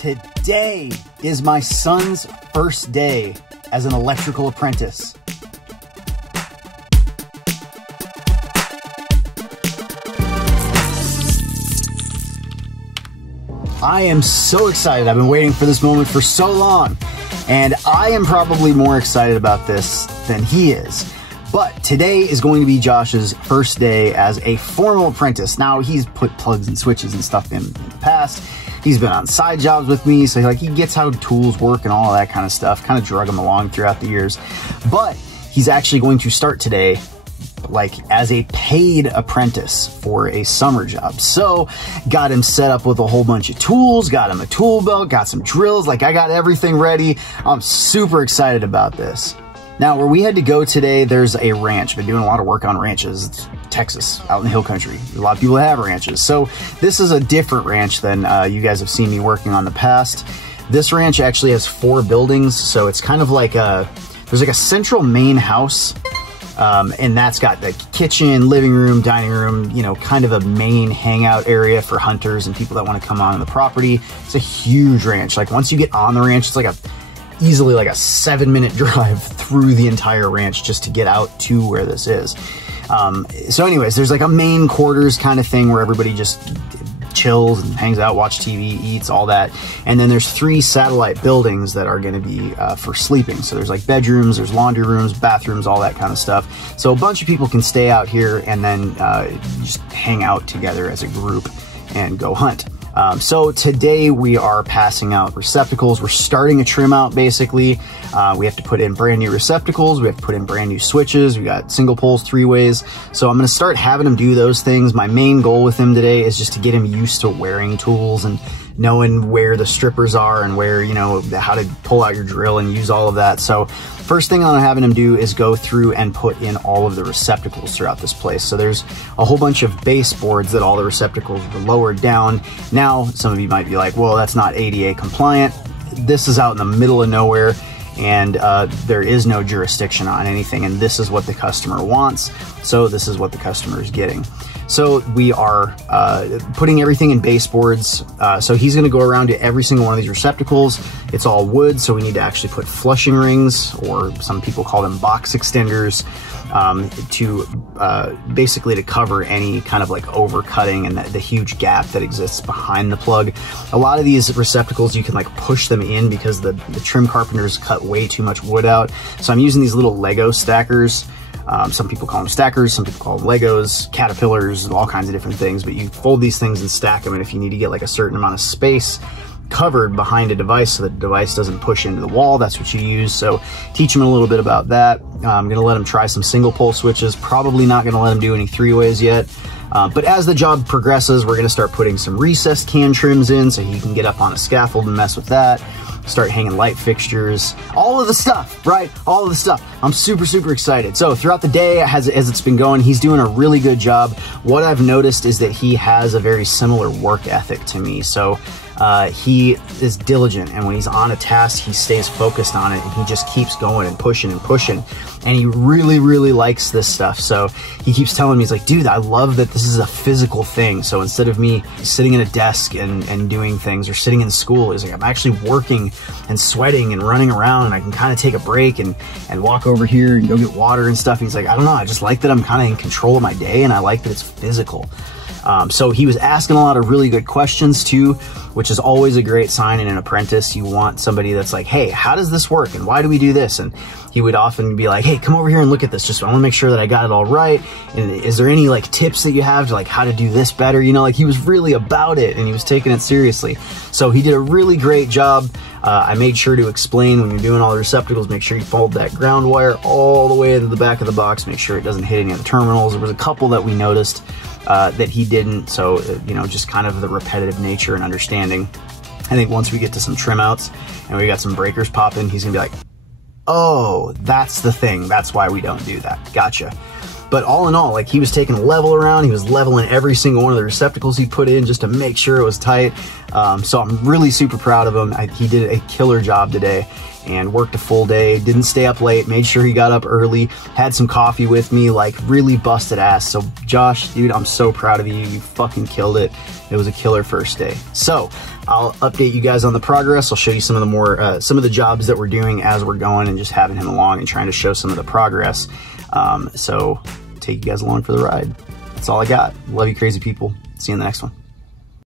Today is my son's first day as an electrical apprentice. I am so excited. I've been waiting for this moment for so long, and I am probably more excited about this than he is. But today is going to be Josh's first day as a formal apprentice. Now, he's put plugs and switches and stuff in the past. He's been on side jobs with me, so he gets how tools work and all that kind of stuff. Kind of drug him along throughout the years. But he's actually going to start today as a paid apprentice for a summer job. So got him set up with a whole bunch of tools, got him a tool belt, got some drills, I got everything ready. I'm super excited about this. Now, where we had to go today, there's a ranch. Been doing a lot of work on ranches. It's Texas, out in the hill country. A lot of people have ranches. So this is a different ranch than you guys have seen me working on in the past. This ranch actually has 4 buildings, so it's kind of there's a central main house. And that's got the kitchen, living room, dining room, kind of a main hangout area for hunters and people that want to come on the property. It's a huge ranch. Once you get on the ranch, it's easily a 7-minute drive through the entire ranch just to get out to where this is. So anyways, there's a main quarters kind of thing where everybody just chills and hangs out, watch TV, eats, all that. And then there's 3 satellite buildings that are going to be for sleeping. So there's bedrooms, there's laundry rooms, bathrooms, all that kind of stuff. So a bunch of people can stay out here and then just hang out together as a group and go hunt. So today we are passing out receptacles. We're starting a trim out basically. We have to put in brand new receptacles. We have to put in brand new switches. We got single poles, 3-ways. So I'm going to start having him do those things. My main goal with him today is just to get him used to wearing tools and knowing where the strippers are and where, how to pull out your drill and use all of that. So first thing I'm having him do is go through and put in all of the receptacles throughout this place. So there's a whole bunch of baseboards that all the receptacles were lowered down. Now, some of you might be like, well, that's not ADA compliant. This is out in the middle of nowhere, and there is no jurisdiction on anything, and this is what the customer wants. So this is what the customer is getting. So we are putting everything in baseboards. So he's going to go around to every single one of these receptacles. It's all wood, so we need to actually put flushing rings, or some people call them box extenders, to basically to cover any kind of overcutting and the huge gap that exists behind the plug. A lot of these receptacles, you can push them in because the trim carpenters cut way too much wood out. So I'm using these little Lego stackers. Some people call them stackers, some people call them Legos, caterpillars, all kinds of different things, but you fold these things and stack them, and if you need to get a certain amount of space covered behind a device so that the device doesn't push into the wall, that's what you use. So teach them a little bit about that. I'm going to let them try some single pole switches, probably not going to let them do any 3-ways yet. But as the job progresses, we're going to start putting some recessed can trims in so he can get up on a scaffold and mess with that. Start hanging light fixtures, all of the stuff, right? All of the stuff. I'm super, super excited. So throughout the day, as it's been going, he's doing a really good job. What I've noticed is that he has a very similar work ethic to me. So he is diligent, and when he's on a task, he stays focused on it, and he just keeps going and pushing and pushing. And he really, really likes this stuff. So he keeps telling me, he's like, dude, I love that this is a physical thing. So instead of me sitting at a desk and doing things, or sitting in school, he's like, I'm actually working and sweating and running around, and I can kind of take a break and walk over here and go get water and stuff. And he's like, I don't know, I just like that I'm kind of in control of my day, and I like that it's physical. So he was asking a lot of really good questions too, which is always a great sign in an apprentice. You want somebody that's like, hey, how does this work? And why do we do this? And he would often be like, hey, come over here and look at this. Just I want to make sure that I got it all right. And is there any tips that you have to how to do this better? He was really about it, and he was taking it seriously. So he did a really great job. I made sure to explain, when you're doing all the receptacles, make sure you fold that ground wire all the way to the back of the box, make sure it doesn't hit any of the terminals. There was a couple that we noticed that he didn't, so just kind of the repetitive nature and understanding. I think once we get to some trim outs and we got some breakers popping, he's gonna be like, oh, that's the thing, that's why we don't do that, gotcha. But all in all, like, he was taking a level around, he was leveling every single one of the receptacles he put in just to make sure it was tight. So I'm really super proud of him. He did a killer job today and worked a full day, didn't stay up late, made sure he got up early, had some coffee with me, like really busted ass. So Josh, dude, I'm so proud of you. You fucking killed it. It was a killer first day. So I'll update you guys on the progress. I'll show you some of the more, some of the jobs that we're doing as we're going and just having him along and trying to show some of the progress. So take you guys along for the ride. That's all I got. Love you, crazy people. See you in the next one.